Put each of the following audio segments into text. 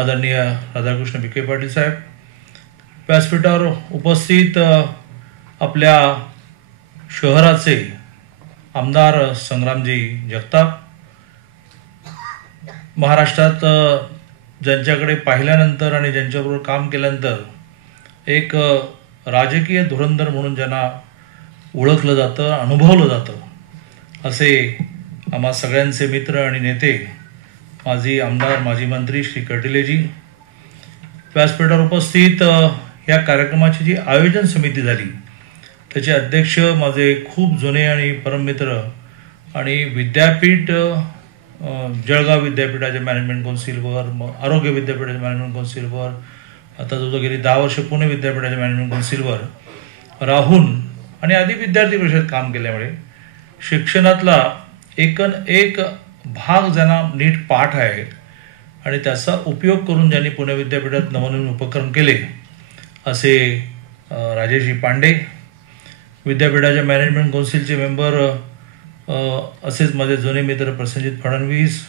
आदरणीय राधाकृष्ण विखे पाटील साहेब, व्यासपीठावर उपस्थित आपल्या शहराचे आमदार संग्रामजी जगताप, महाराष्ट्रात ज्यांच्याकडे पाहिल्यानंतर आणि ज्यांच्याबरोबर काम केल्यानंतर एक राजकीय धुरंधर म्हणून ज्यांना ओळखलं जातं, अनुभवलं जातं, असे आम्हा सगळ्यांचे मित्र आणि नेते माजी आमदार, माजी मंत्री श्री कर्डिलेजी, व्यासपीठावर उपस्थित या कार्यक्रमाची जी आयोजन समिती झाली त्याचे अध्यक्ष माझे खूप जुने आणि परममित्र आणि विद्यापीठ, जळगाव विद्यापीठाच्या मॅनेजमेंट कौन्सिलवर, आरोग्य विद्यापीठाच्या मॅनेजमेंट कौन्सिलवर, आता जवळजवळ गेली 10 वर्ष पुणे विद्यापीठाच्या मॅनेजमेंट कौन्सिलवर राहून आणि आधी विद्यार्थी परिषद काम केल्यामुळे शिक्षणातला एकन एक भाग ज्यांना नीट पाठ आहे आणि त्याचा उपयोग करून ज्यांनी पुणे विद्यापीठात नवनवीन उपक्रम केले असे राजेशजी पांडे, विद्यापीठाच्या मॅनेजमेंट कौन्सिलचे मेंबर असेच माझे जुने मित्र प्रसन्नजित फडणवीस,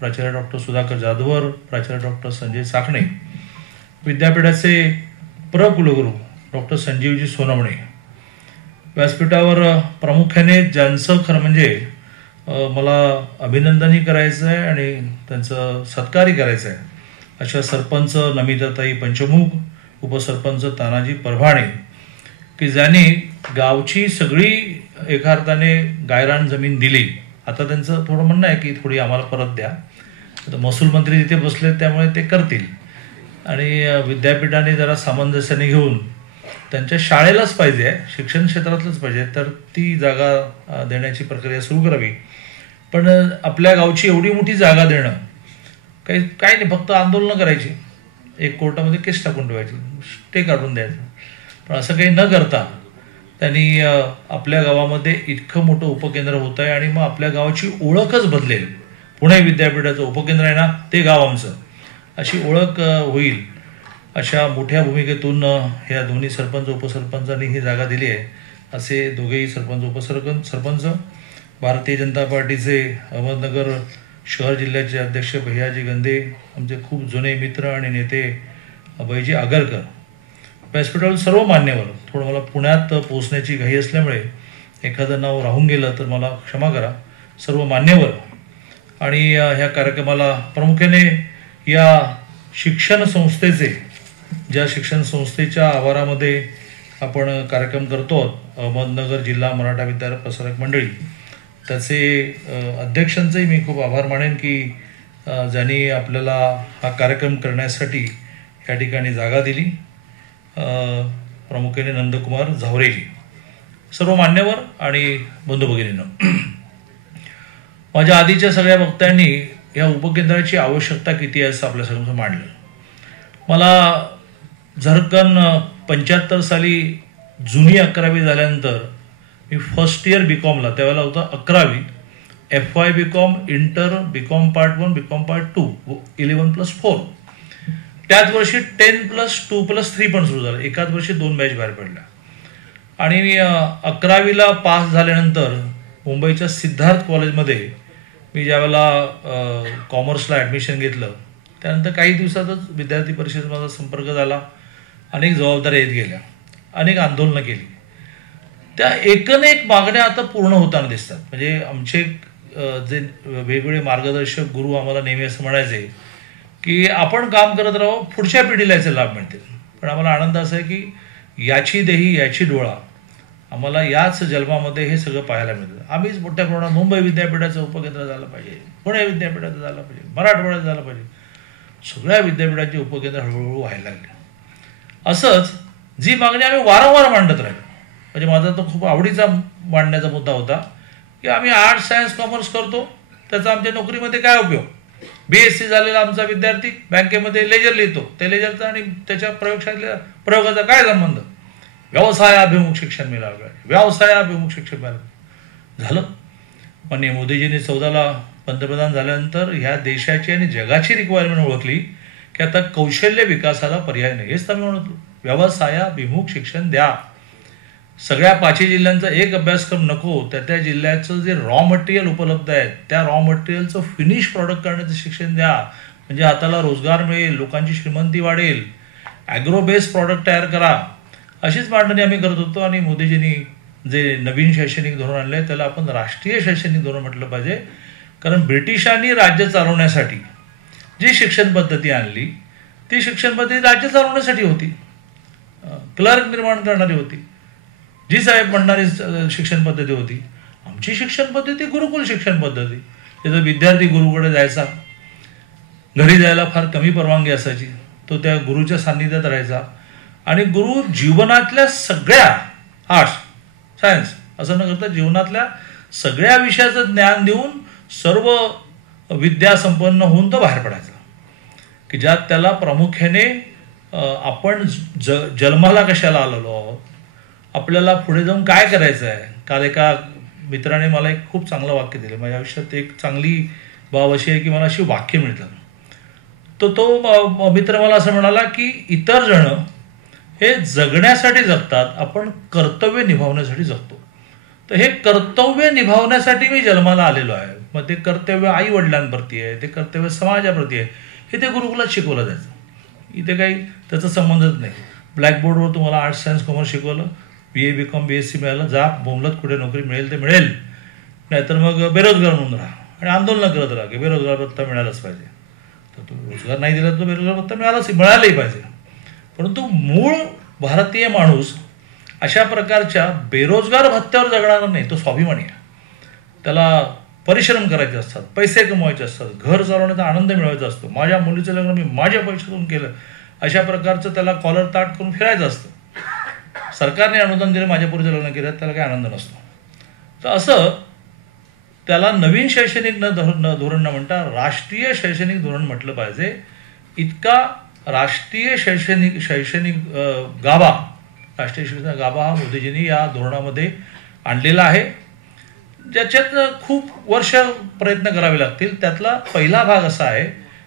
प्राचार्य डॉक्टर सुधाकर जाधवर, प्राचार्य डॉक्टर संजय साखणे, विद्यापीठाचे प्रकुलगुरू डॉक्टर संजीवजी सोनवणे, व्यासपीठावर प्रामुख्याने ज्यांचं खरं म्हणजे मला अभिनंदनही करायचं आहे आणि त्यांचं सत्कारही करायचं आहे अशा सरपंच नमिताताई पंचमुख, उपसरपंच तानाजी परभाणे, की ज्यांनी गावची सगळी एका अर्थाने गायरान जमीन दिली. आता त्यांचं थोडं म्हणणं आहे की थोडी आम्हाला परत द्या. आता महसूल मंत्री तिथे बसले त्यामुळे ते करतील आणि विद्यापीठाने जरा सामंजस्याने घेऊन त्यांच्या शाळेलाच पाहिजे आहे, शिक्षण क्षेत्रातलंच पाहिजे, तर ती जागा देण्याची प्रक्रिया सुरू करावी. पण आपल्या गावची एवढी मोठी जागा देणं काही नाही, फक्त आंदोलनं करायची, एक कोर्टामध्ये केस टाकून ठेवायची, स्टे काढून द्यायचं. पण असं काही न करता त्यांनी आपल्या गावामध्ये इतकं मोठं उपकेंद्र होतं आहे आणि मग आपल्या गावाची ओळखच बदलेल. पुणे विद्यापीठाचं उपकेंद्र आहे ना, ते गाव आमचं, अशी ओळख होईल. अशा मोठ्या भूमिकेतून ह्या दोन्ही सरपंच उपसरपंचांनी ही जागा दिली आहे. असे दोघेही सरपंच सरपंच भारतीय जनता पार्टीचे अहमदनगर शहर जिल्ह्याचे अध्यक्ष भैयाजी गंदे, आमचे खूप जुने मित्र आणि नेते अभयजी आगरकर, व्यासपीठावर सर्व मान्यवर. थोडं मला पुण्यात पोहोचण्याची घाई असल्यामुळे एखादं नाव राहून गेलं तर मला क्षमा करा. सर्व मान्यवर आणि ह्या कार्यक्रमाला प्रामुख्याने या शिक्षण संस्थेचे, ज्या शिक्षण संस्थेच्या आवारामध्ये आपण कार्यक्रम करतो अहमदनगर जिल्हा मराठा विद्यार्थी प्रसारक मंडळी, त्याचे अध्यक्षांचेही मी खूप आभार मानेन की ज्यांनी आपल्याला हा कार्यक्रम करण्यासाठी या ठिकाणी जागा दिली. प्रामुख्याने नंदकुमार झावरेजी, सर्व मान्यवर आणि बंधू भगिनींनो, माझ्या आधीच्या सगळ्या वक्त्यांनी या उपकेंद्राची आवश्यकता किती आहे असं आपल्या सगळ्यांचं मांडलं. मला झरकन 75 साली जुनी 11वी झाल्यानंतर मी फर्स्ट इयर BComला, त्यावेळेला होता 11वी, FY BCom, inter BCom part 1, BCom part 2, 11+4. त्याच वर्षी 10+2+3 पण सुरू झालं. एकाच वर्षी 2 बॅच बाहेर पडल्या. आणि 11वीला पास झाल्यानंतर मुंबईच्या सिद्धार्थ कॉलेजमध्ये मी ज्यावेळेला कॉमर्सला ॲडमिशन घेतलं त्यानंतर काही दिवसातच विद्यार्थी परिषदेत माझा संपर्क झाला. अनेक जबाबदाऱ्या येत गेल्या, अनेक आंदोलनं केली. त्या एकन एक मागण्या आता पूर्ण होताना दिसतात. म्हणजे आमचे जे वेगवेगळे मार्गदर्शक गुरु आम्हाला नेहमी असं म्हणायचे की आपण काम करत राहू, पुढच्या पिढीला याचे लाभ मिळतील. पण आम्हाला आनंद असा आहे की याची देही याची डोळा, आम्हाला याच जन्मामध्ये हे सगळं पाहायला मिळतं. आम्हीच मोठ्या प्रमाणात मुंबई विद्यापीठाचं उपकेंद्र झालं पाहिजे, पुणे विद्यापीठाचं झालं पाहिजे, मराठवाड्यात झालं पाहिजे, सगळ्या विद्यापीठाचे उपकेंद्र हळूहळू व्हायला लागले. असंच जी मागणी आम्ही वारंवार मांडत राहिलो. म्हणजे माझा तो खूप आवडीचा मांडण्याचा मुद्दा होता की आम्ही आर्ट्स, सायन्स, कॉमर्स करतो, त्याचा आमच्या नोकरीमध्ये काय उपयोग? BSc झालेला आमचा विद्यार्थी बँकेमध्ये लेजर लिहितो, त्या लेजरचा आणि त्याच्या प्रयोगशाळेतल्या प्रयोगाचा काय संबंध? व्यवसायाभिमुख शिक्षण मिळालं, व्यवसायाभिमुख शिक्षण मिळालं झालं. माननीय मोदीजींनी 14ला पंतप्रधान झाल्यानंतर ह्या देशाची आणि जगाची रिक्वायरमेंट ओळखली की आता कौशल्य विकासाला पर्याय नाही. हेच आम्ही म्हणतो, व्यवसायाभिमुख शिक्षण द्या. सगळ्या 5 जिल्ह्यांचा एक अभ्यासक्रम नको, त्या जिल्ह्याचं जे रॉ मटेरियल उपलब्ध आहे त्या रॉ मटेरियलचं फिनिश प्रॉडक्ट करण्याचं शिक्षण द्या. म्हणजे हाताला रोजगार मिळेल, लोकांची श्रीमंती वाढेल, ॲग्रो बेस्ड प्रॉडक्ट तयार करा, अशीच मांडणी आम्ही करत होतो. आणि मोदीजींनी जे नवीन शैक्षणिक धोरण आणले त्याला आपण राष्ट्रीय शैक्षणिक धोरण म्हटलं पाहिजे. कारण ब्रिटिशांनी राज्य चालवण्यासाठी जी शिक्षण पद्धती आणली ती शिक्षण पद्धती राज्य चालवण्यासाठी होती, क्लर्क निर्माण करणारी होती, जी साहेब म्हणणारी शिक्षण पद्धती होती. आमची शिक्षण पद्धती गुरुकुल शिक्षण पद्धती, त्याचा विद्यार्थी गुरुकडे जायचा, घरी जायला फार कमी परवानगी असायची, तो त्या गुरुच्या सान्निध्यात राहायचा आणि गुरु जीवनातल्या सगळ्या आर्ट्स सायन्स असं न करता जीवनातल्या सगळ्या विषयाचं ज्ञान देऊन सर्व विद्या संपन्न होऊन तो बाहेर पडायचा, की ज्यात त्याला प्रामुख्याने आपण जन्माला कशाला आलेलो आहोत, आपल्याला पुढे जाऊन काय करायचं आहे. काल एका मित्राने मला एक खूप चांगलं वाक्य दिलं. माझ्या आयुष्यात एक चांगली बाब अशी आहे की मला अशी वाक्य मिळतात. तो मित्र मला असं म्हणाला की इतर जण हे जगण्यासाठी जगतात, आपण कर्तव्य निभावण्यासाठी जगतो. तर हे कर्तव्य निभावण्यासाठी मी जन्माला आलेलो आहे. मग ते कर्तव्य आई वडिलांप्रती आहे, ते कर्तव्य समाजाप्रती आहे, हे ते गुरुकुलात शिकवलं जायचं. इथे काही त्याचा संबंधच नाही. ब्लॅकबोर्डवर तुम्हाला आर्ट्स सायन्स कॉमर्स शिकवलं, BA BCom BSc मिळालं, जा बोंबलत कुठे नोकरी मिळेल ते मिळेल, नाहीतर मग बेरोजगार म्हणून राहा आणि आंदोलन करत राहा की बेरोजगार भत्ता मिळालाच पाहिजे. तर तो रोजगार नाही दिला तर बेरोजगार भत्ता मिळालाही पाहिजे. परंतु मूळ भारतीय माणूस अशा प्रकारच्या बेरोजगार भत्त्यावर जगणारा नाही, तो स्वाभिमानी आहे. त्याला परिश्रम करायचे असतात, पैसे कमवायचे असतात, घर चालवण्याचा आनंद मिळवायचा असतो. माझ्या मुलीचं लग्न मी माझ्या पैशातून केलं, अशा प्रकारचं त्याला कॉलर ताट करून फिरायचं असतं. सरकारने अनुदान दिलं, माझ्या पुढचं लग्न केलं, त्याला काही आनंद नसतो. तर असं त्याला नवीन शैक्षणिक धोरण न म्हणता राष्ट्रीय शैक्षणिक धोरण म्हटलं पाहिजे. इतका राष्ट्रीय शैक्षणिक गाभा, राष्ट्रीय शैक्षणिक गाभा हा मोदीजींनी या धोरणामध्ये आणलेला आहे, ज्याच्यात खूप वर्ष प्रयत्न करावे लागतील. त्यातला पहिला भाग असा आहे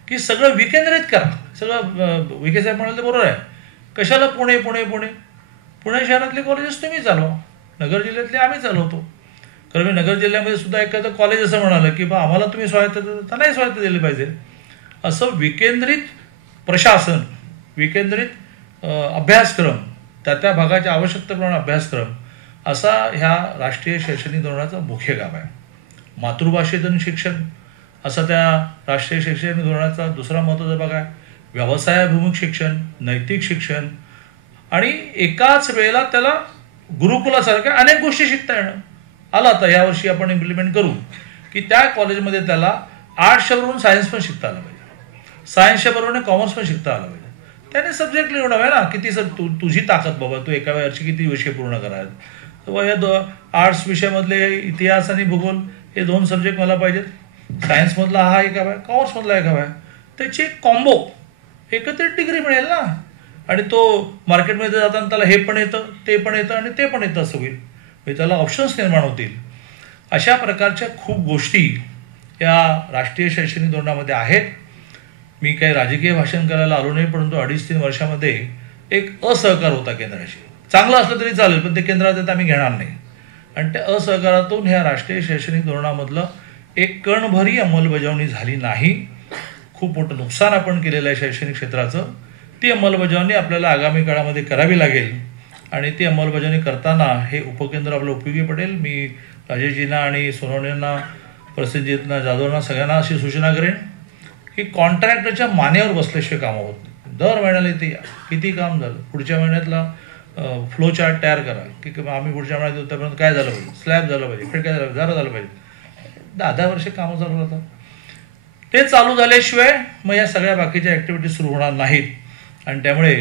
की सगळं विकेंद्रित करा. सगळं विकेसाहेब म्हणाले ते बरोबर आहे. कशाला पुणे पुणे पुणे पुणे शहरातले कॉलेजेस तुम्ही चालवा, नगर जिल्ह्यातले आम्ही चालवतो. कारण मी नगर जिल्ह्यामध्ये सुद्धा एखादं कॉलेज असं म्हणालं की बा आम्हाला तुम्ही स्वायत्त, त्यांनाही स्वायत्त दिली पाहिजे. असं विकेंद्रित प्रशासन, विकेंद्रित अभ्यासक्रम, त्या भागाच्या आवश्यकतेप्रमाणे अभ्यासक्रम, असा ह्या राष्ट्रीय शैक्षणिक धोरणाचा मुख्य गाभ आहे. मातृभाषेतून शिक्षण असा त्या राष्ट्रीय शैक्षणिक धोरणाचा दुसरा महत्त्वाचा भाग आहे. व्यवसायाभिमुख शिक्षण, नैतिक शिक्षण आणि एकाच वेळेला त्याला गुरुकुलासारख्या अनेक गोष्टी शिकता येणं. आला आता यावर्षी आपण इम्प्लिमेंट करू की त्या कॉलेजमध्ये त्याला आर्ट्सच्या बरोबर सायन्स पण शिकता आलं पाहिजे, सायन्सच्या बरोबर कॉमर्स पण शिकता आलं पाहिजे. त्याने सब्जेक्ट निवडावे आहे ना, किती तुझी ताकद बाबा, तू एका वर्षी किती विषय पूर्ण करायला. तर या आर्ट्स विषयामधले इतिहास आणि भूगोल हे 2 सब्जेक्ट मला पाहिजेत, सायन्समधला हा एक हवा आहे, कॉमर्समधला एक हवा आहे. त्याची एक कॉम्बो एकत्रित डिग्री मिळेल ना. आणि तो मार्केटमध्ये जाताना त्याला हे पण येतं, ते पण येतं आणि ते पण येतं, असं होईल. म्हणजे त्याला ऑप्शन्स निर्माण होतील. अशा प्रकारच्या खूप गोष्टी या राष्ट्रीय शैक्षणिक धोरणामध्ये आहेत. मी काही राजकीय भाषण करायला आलो नाही, परंतु 2-3 वर्षामध्ये एक असहकार होता केंद्राशी. चांगलं असलं तरी चालेल, पण ते केंद्रात आम्ही घेणार नाही. आणि त्या असहकारातून ह्या राष्ट्रीय शैक्षणिक धोरणामधलं एक कणभरी अंमलबजावणी झाली नाही. खूप मोठं नुकसान आपण केलेलं आहे शैक्षणिक क्षेत्राचं. ती अंमलबजावणी आपल्याला आगामी काळामध्ये करावी लागेल आणि ती अंमलबजावणी करताना हे उपकेंद्र आपलं उपयोगी पडेल. मी राजेशजींना आणि सोनवणेंना, प्रसिद्धींना, जाधवांना सगळ्यांना अशी सूचना करेन की कॉन्ट्रॅक्टरच्या मानेवर बसल्याशिवाय कामं होत नाही. दर महिन्याला इथे या, किती काम झालं, पुढच्या महिन्यातला फ्लो चार्ट तयार करा की आम्ही पुढच्या महिन्यात उतापर्यंत काय झालं पाहिजे, स्लॅब झालं पाहिजे, खिडक्या झालं पाहिजे. 10 वर्ष कामं चालू राहतात. ते चालू झाल्याशिवाय मग या सगळ्या बाकीच्या ॲक्टिव्हिटी सुरू होणार नाहीत. आणि त्यामुळे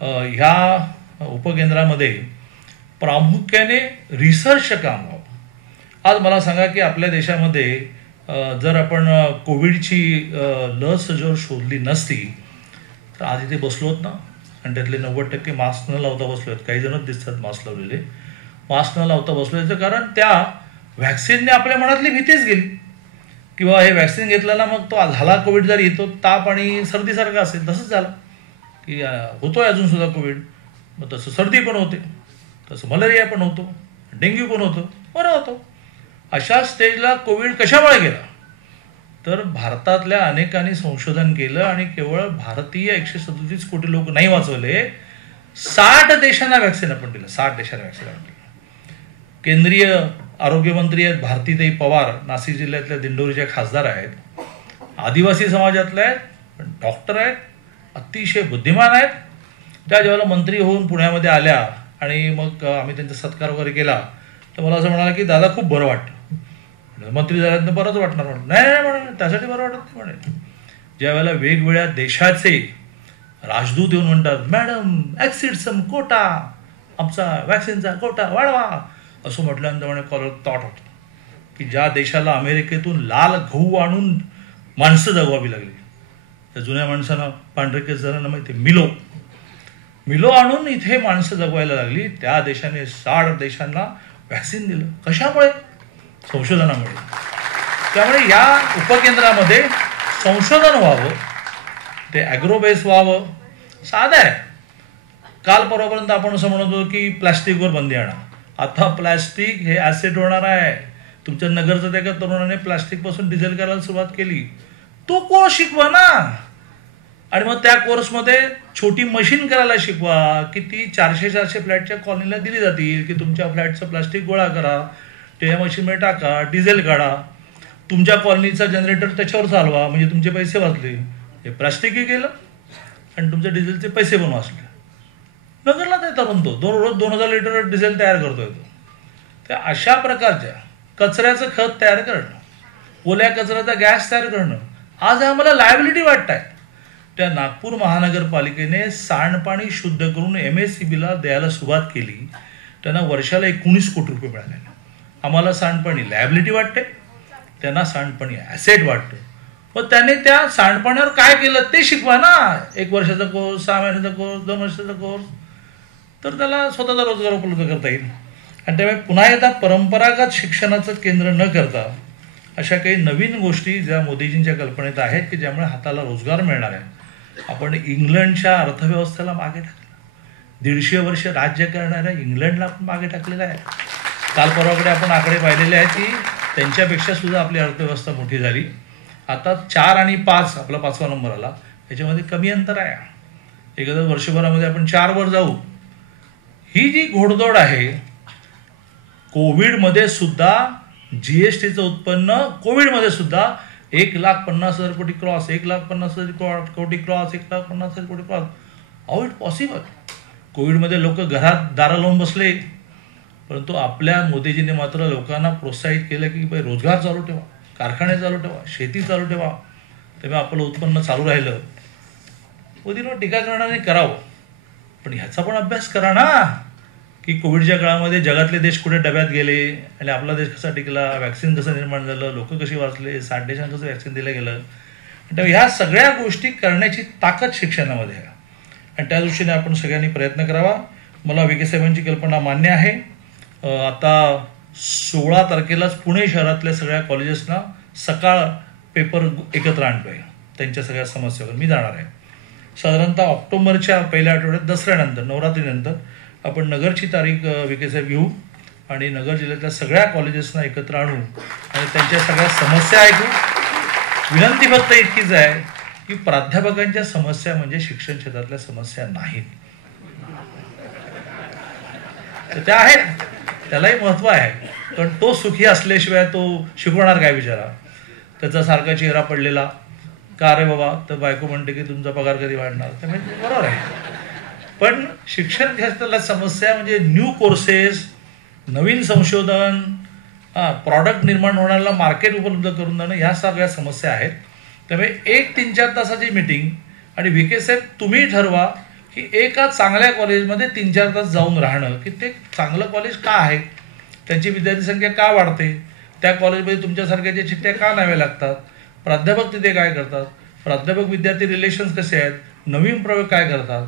ह्या उपकेंद्रामध्ये प्रामुख्याने रिसर्चचं काम व्हावं. आज मला सांगा की आपल्या देशामध्ये जर आपण कोविडची लस जर शोधली नसती तर आज इथे बसलो होत ना. आणि त्यातले 90% मास्क न लावता बसलो आहेत. काही जणच दिसतात मास्क लावलेले. मास्क न लावता बसलो याचं कारण त्या व्हॅक्सिनने आपल्या मनातली भीतीच गेली किंवा हे व्हॅक्सिन घेतलं ना मग तो झाला कोविड, जर येतो ताप आणि सर्दीसारखा असेल तसंच झालं की होतोय अजून सुद्धा कोविड. मग तसं सर्दी पण होते, तसं मलेरिया पण होतो, डेंग्यू पण होतो, बरं होतो. अशा स्टेजला कोविड कशामुळे गेला तर भारतातल्या अनेकांनी संशोधन केलं आणि केवळ भारतीय 137 कोटी लोक नाही वाचवले, 60 देशांना व्हॅक्सिन आपण दिलं. 60 देशांना व्हॅक्सिन आपण दिलं. केंद्रीय आरोग्यमंत्री आहेत भारतीताई पवार, नाशिक जिल्ह्यातल्या दिंडोरीच्या खासदार आहेत, आदिवासी समाजातल्या आहेत, डॉक्टर आहेत, अतिशय बुद्धिमान आहेत. त्या ज्यावेळेला मंत्री होऊन पुण्यामध्ये आल्या आणि मग आम्ही त्यांचा सत्कार वगैरे केला, तर मला असं म्हणाला की दादा खूप बरं वाटतं. मंत्री झाल्यानंतर बरंच वाटणार म्हणून. नाही म्हणे, त्यासाठी बरं वाटत नाही म्हणे. ज्या वेळेला वेगवेगळ्या देशाचे राजदूत येऊन म्हणतात मॅडम एक्सिड सम कोटा, आमचा व्हॅक्सिनचा कोटा वाढवा, असं म्हटल्यानंतर म्हणे कॉलर थॉट होतं की ज्या देशाला अमेरिकेतून लाल गहू आणून माणसं जगवावी लागली, त्या जुन्या माणसांना पांढरे केस जणांना माहिती मिलो आणून इथे माणसं जगवायला लागली, त्या देशाने 60 देशांना व्हॅक्सिन दिलं. कशामुळे? संशोधनामुळे. त्यामुळे या उपकेंद्रामध्ये संशोधन व्हावं, ते ॲग्रोबेस व्हावं. साधं आहे. काल परवापर्यंत आपण असं म्हणत होतो की प्लॅस्टिकवर बंदी आणा. आता प्लॅस्टिक हे ॲसिड होणार आहे. तुमच्या नगरचं त्या एका तरुणाने प्लॅस्टिकपासून डिझेल करायला सुरुवात केली. तो कोर्स शिकवा ना, आणि मग त्या कोर्समध्ये छोटी मशीन करायला शिकवा की ती 400-400 फ्लॅटच्या कॉलनीला दिली जातील की तुमच्या फ्लॅटचं प्लास्टिक गोळा करा, त्या मशीनमध्ये टाका, डिझेल काढा, तुमच्या कॉलनीचा जनरेटर त्याच्यावर चालवा, म्हणजे तुमचे पैसे वाचले. हे प्लास्टिकही गेलं आणि तुमचे डिझेलचे पैसे पण वाचले. नगरला देता पण तो रोज 2000 लिटर डिझेल तयार करतोय तो. त्या अशा प्रकारच्या कचऱ्याचं खत तयार करणं, ओल्या कचऱ्याचा गॅस तयार करणं, आज आम्हाला लायबिलिटी वाटत आहे. त्या नागपूर महानगरपालिकेने सांडपाणी शुद्ध करून MSCBला द्यायला सुरुवात केली. त्यांना वर्षाला 19 कोटी रुपये मिळाले. आम्हाला सांडपाणी लायबिलिटी वाटते, त्यांना सांडपाणी ॲसेट वाटतं. मग त्याने त्या सांडपाण्यावर काय केलं ते शिकवा ना. 1 वर्षाचा कोर्स, 6 महिन्याचा कोर्स, 2 वर्षाचा कोर्स, तर त्याला स्वतःचा रोजगार उपलब्ध करता येईल. आणि त्यामुळे पुन्हा एकदा परंपरागत शिक्षणाचं केंद्र न करता अशा काही नवीन गोष्टी ज्या मोदीजींच्या कल्पनेत आहेत की ज्यामुळे हाताला रोजगार मिळणार आहे. आपण इंग्लंडच्या अर्थव्यवस्थेला मागे टाकलं. 150 वर्ष राज्य करणाऱ्या इंग्लंडला आपण मागे टाकलेलं आहे. काल परवाकडे आपण आकडे पाहिलेले आहेत की त्यांच्यापेक्षा सुद्धा आपली अर्थव्यवस्था मोठी झाली. आता 4 आणि 5 आपला 5वा नंबर आला. याच्यामध्ये कमी अंतर आहे. एखाद्या वर्षभरामध्ये आपण 4 वर जाऊ. ही जी घोडदौड आहे, कोविडमध्ये सुद्धा GSTचं उत्पन्न कोविडमध्ये सुद्धा 1,50,000 कोटी क्रॉस, 1,50,000 कोटी क्रॉस, 1,50,000 कोटी क्रॉस. How it possible? कोविडमध्ये लोक घरात दारं लावून बसले, परंतु आपल्या मोदीजींनी मात्र लोकांना प्रोत्साहित केलं की बाई रोजगार चालू ठेवा, कारखाने चालू ठेवा, शेती चालू ठेवा. तेव्हा आपलं उत्पन्न चालू राहिलं. मोदींवर टीका करणारे करावं, पण ह्याचा पण अभ्यास करा ना की कोविडच्या काळामध्ये जगातले देश कुठे डब्यात गेले आणि आपला देश कसा टिकला, व्हॅक्सिन कसं निर्माण झालं, लोक कशी वाचले, 60 देशांना कसं व्हॅक्सिन दिलं गेलं. त्यामुळे ह्या सगळ्या गोष्टी करण्याची ताकद शिक्षणामध्ये आहे आणि त्या दृष्टीने आपण सगळ्यांनी प्रयत्न करावा. मला विखे साहेबांची कल्पना मान्य आहे. आता 16 तारखेलाच पुणे शहरातल्या सगळ्या कॉलेजेसना सकाळ पेपर एकत्र आणतोय. त्यांच्या सगळ्या समस्यावर मी जाणार आहे. साधारणतः ऑक्टोबरच्या पहिल्या आठवड्यात, दसऱ्यानंतर, नवरात्रीनंतर आपण नगरची तारीख विखे साहेब घेऊ आणि नगर जिल्ह्यातल्या सगळ्या कॉलेजेसना एकत्र आणू आणि त्यांच्या सगळ्या समस्या ऐकू. विनंती फक्त इतकीच आहे की प्राध्यापकांच्या समस्या म्हणजे शिक्षण क्षेत्रातल्या समस्या नाहीत. तर त्या आहेत, त्यालाही महत्त्व आहे, पण तो सुखी असल्याशिवाय तो शिकवणार काय बिचारा. त्याचा सारखा चेहरा पडलेला का रे बाबा, तर बायको म्हणते की तुमचा पगार कधी वाढणार. त्यामुळे बरोबर आहे. पण शिक्षण क्षेत्रातल्या समस्या म्हणजे न्यू कोर्सेस, नवीन संशोधन, प्रॉडक्ट निर्माण होण्याला मार्केट उपलब्ध करून देणं, ह्या सगळ्या समस्या आहेत. त्यामुळे 1-3-4 तासाची मीटिंग आणि विखे साहेब तुम्ही ठरवा की एका चांगल्या कॉलेजमध्ये 3-4 तास जाऊन राहणं, की ते चांगलं कॉलेज का आहे, त्यांची विद्यार्थी संख्या का वाढते, त्या कॉलेजमध्ये तुमच्यासारख्याच्या चिठ्ठ्या का न्याव्या लागतात, प्राध्यापक तिथे काय करतात, प्राध्यापक विद्यार्थी रिलेशन्स कसे आहेत, नवीन प्रयोग काय करतात.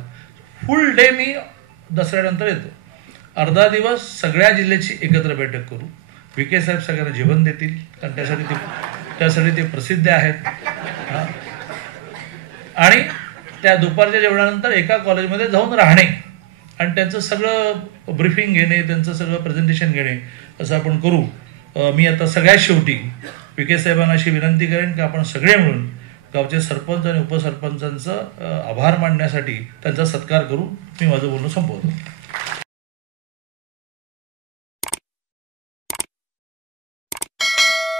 फुल डे मी दसऱ्यानंतर येतो. अर्धा दिवस सगळ्या जिल्ह्याची एकत्र बैठक करू. विखे साहेब सगळ्यांना जेवण देतील, कारण त्यासाठी ते प्रसिद्ध आहेत. आणि त्या दुपारच्या जेवणानंतर एका कॉलेजमध्ये जाऊन राहणे आणि त्यांचं सगळं ब्रीफिंग घेणे, त्यांचं सगळं प्रेझेंटेशन घेणे, असं आपण करू. मी आता सगळ्यात शेवटी पी.के. साहेबांना अशी विनंती करेन की आपण सगळे मिळून गावचे सरपंच आणि उपसरपंचांचा आभार मानण्यासाठी त्यांचा सत्कार करू. मी माझं बोलणं संपवतो.